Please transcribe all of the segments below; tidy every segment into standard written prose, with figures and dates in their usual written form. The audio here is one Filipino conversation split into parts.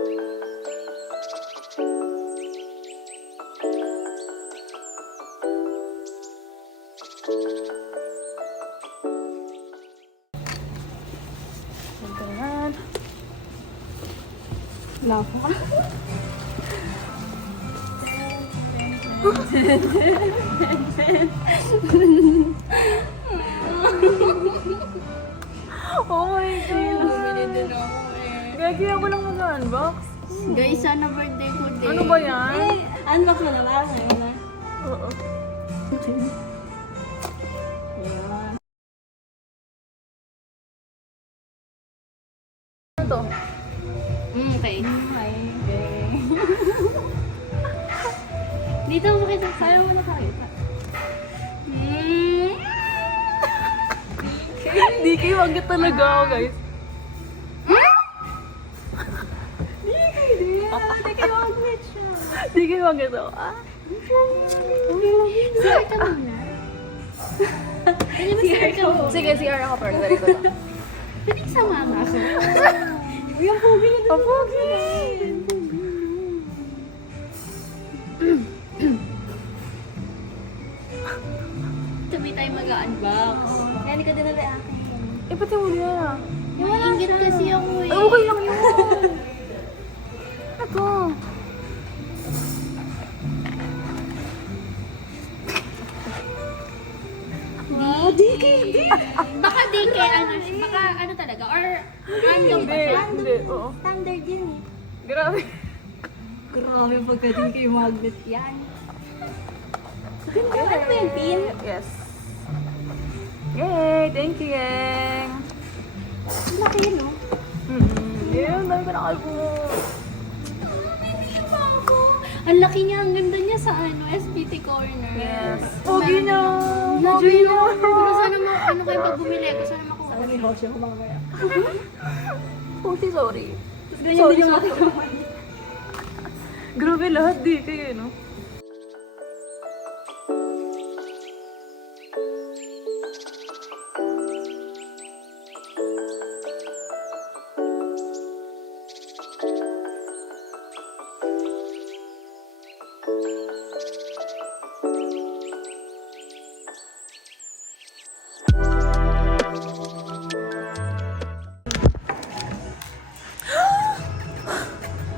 Ganyan. Lapa. Oh my God! Bumili din ako eh. Kaya kaya ko lang mag-unbox. Guys, sana birthday ko din. Ano ba yan? Unbox mo na lang. Ngayon na. Oo. Yan. Ano to? Okay. Dito mo kita. Kaya mo nakakita. Di kayo magit talaga ako, guys. Di kayo mag-meet siya. Di kayo magit ako. Ah? Sir ka muna. Pwede ba sir ka muna? Sige, CR ako pero dali ko lang. Pwede sumama ako. Yung pogi na doon. Pogi! Sabay tayo mag-unbox. Yan, ka din na akin. Eh, pati mo niya. Naiingit kasi ako eh. Ay, okay lang yun. Ito. Di. Baka di kay ano, baka ano talaga, or random ba Hindi, siya? hindi. Oo. Standard yun eh. Grabe. Grabe pagdating kay magnet yan. Ano ba yung pin? Yes. Yay! Thank you, Yang. Laki yun no? Yun, dami ko nakalbog. Ang laki niya, ang ganda niya sa ano, SPT corner. Yes. Pogi na. Pogi na. Pero sana ano kayo pag bumili ko, sana makuha. May house ako mamaya. Pogi, sorry. Ganyan din yung laki ko. Grabe lahat di kayo, no?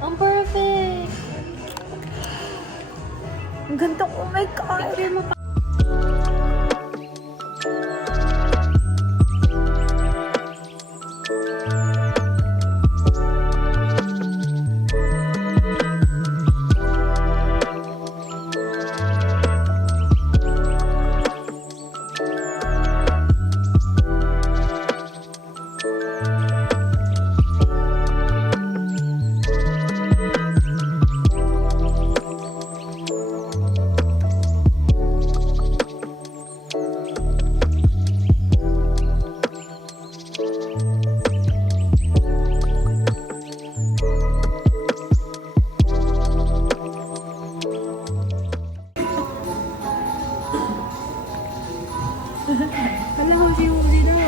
Ang perfect! Ang ganda, oh my God! Picture mo pa. Hala, huli daw.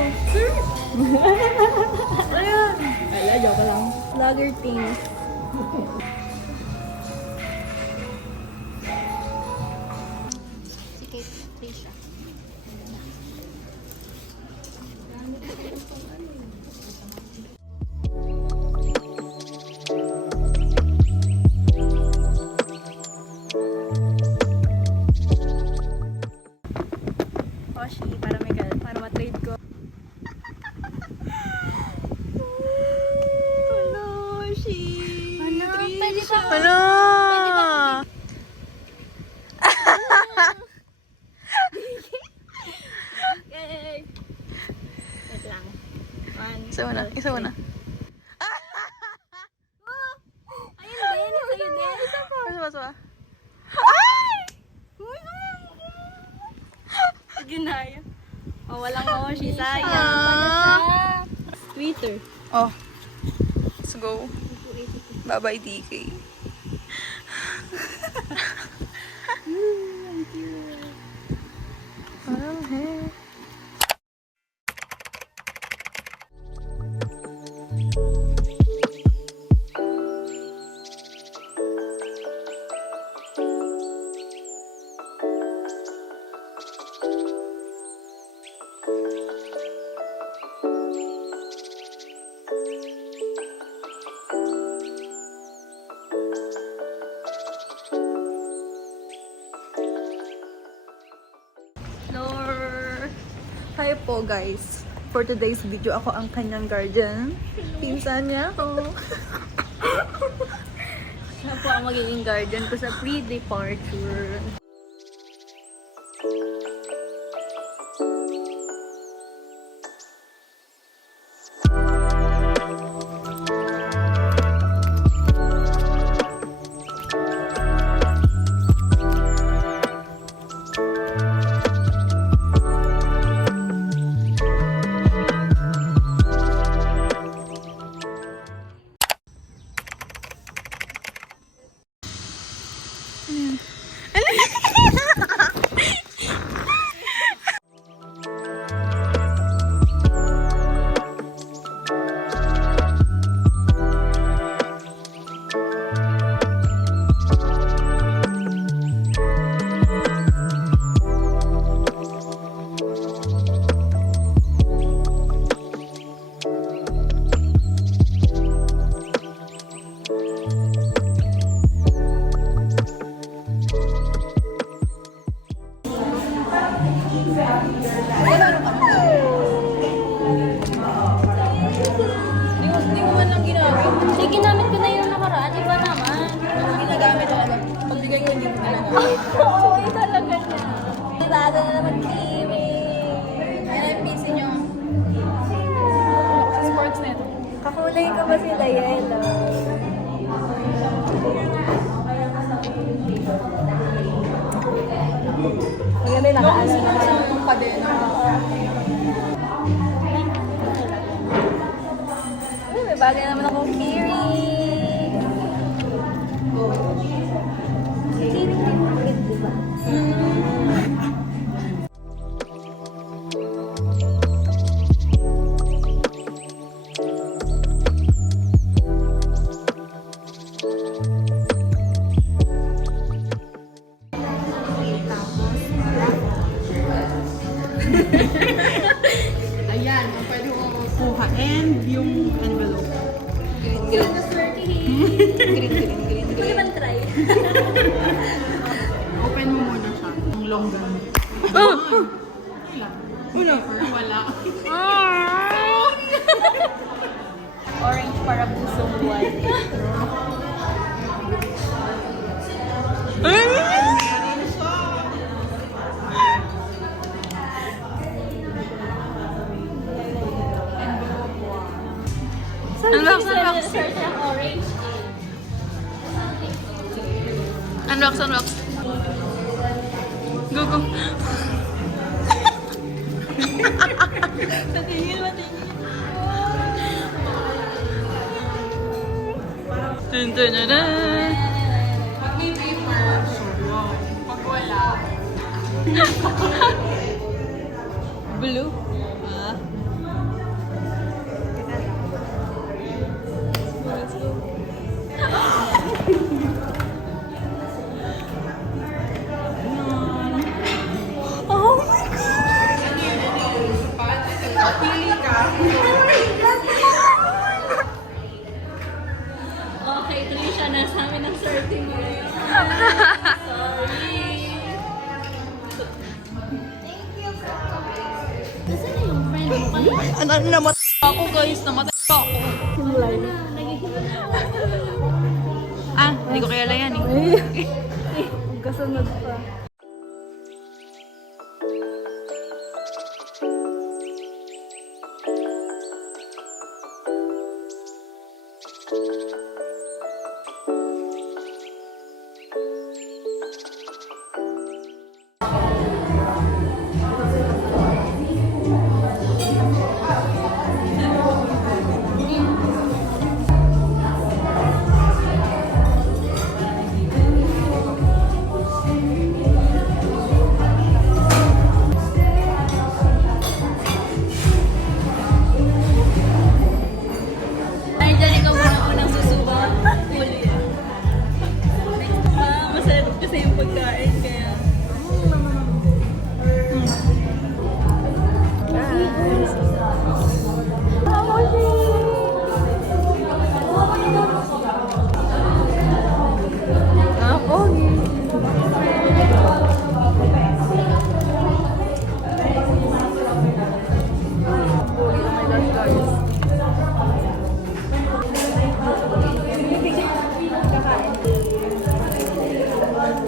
Ayun! Ala, joke lang. Vlogger things. Si Kate Trisha. Oshi, para may para matrade ko. Hello, Oshi! Ano? Pwede ba? Hello! Pwede ba? Yay! Wait lang. Isa mo na, isa mo na. Ayun din, sa'yo din. Isa pa. Ginaya. Oh, walang moshi. Sayang. Ah. Twitter. Oh. Let's go. Bye-bye, DK. Parang, hey. po guys. For today's video, ako ang kanyang guardian. Pinsan niya ako. Siya po ang magiging guardian ko sa pre-departure. Hindi mo man lang ginamit. Sige, ginamit ko na yung nakaraan. Iba naman. Ang ginagamit talaga. Pagbigay ko hindi mo talaga. Oo, talaga niya. Bago na naman TV. Ayan ang PC nyo. Sa sports net. Kakulay ka ba sila yellow? Maganda yung nakaano na. Ang kadena. Uy, may bagay naman akong keyring. Keyring din ulit, di ba? Ayan, ang pwede ko kuha. And yung envelope. Green. Hindi naman try. Open mo muna siya. Ang longgan. Wala. Wala. Orange para pusong buwan. Unbox, unbox. Search ang orange. Unbox, unbox. Go, go. Patingin, patingin. Dun, dun, dun, dun. Pag may paper, wow. Pag wala. Blue. Ah. Oh my God! Pili ka. Okay, Trisha, nasa amin ang sorting mo. Sorry. Nasaan na yung friend mo kanina? Namatay ako guys. Namatay ako. Simulay na. Nagiging Ah, hindi ko kaya yan eh. kasunod pa.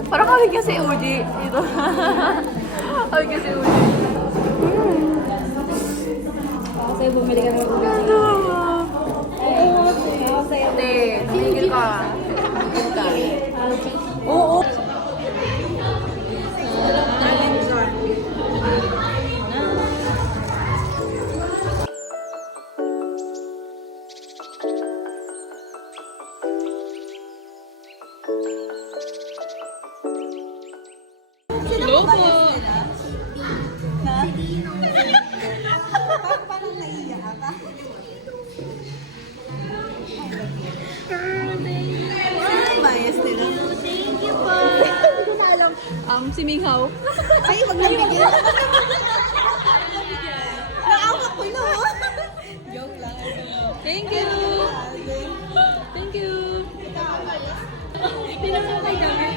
Parang kami kasi Uji dito. Kami kasi Uji. Kasi bumili ka ng ulam. Ano? Oo, sa'yo. Ate, tumigil ka. Tumigil ka. Oo. Hello po. Bias nila. Thank you po. Hindi ko na alam. Si Minghaw. Ay, wag na bigyan. Naawa ko no. Joke lang. Thank you. Thank you. Pinapagay namin.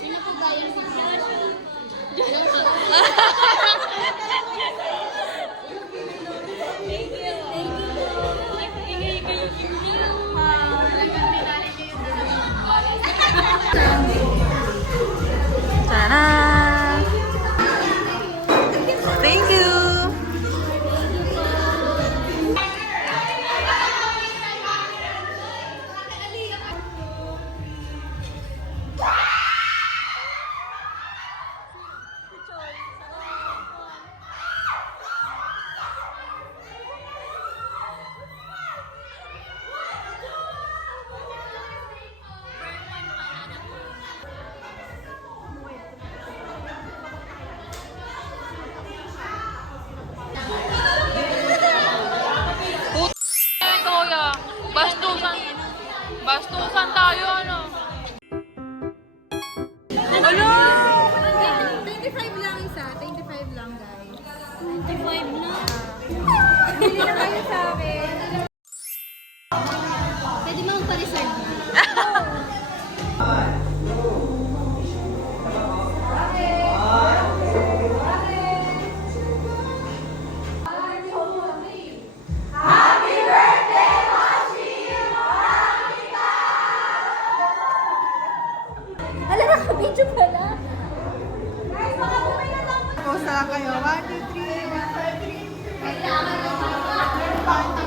Pinapagayan si Tara! Thank you! Kuya, bastusan tayo, ano? Ano? 25 lang isa. 25 lang, guys. 25 na. Bili na kayo sa akin. Pwede mo magpa-reserve. Alam, naka-video pala. Post na lang kayo. 1, 2, 3. 1, 2, 3.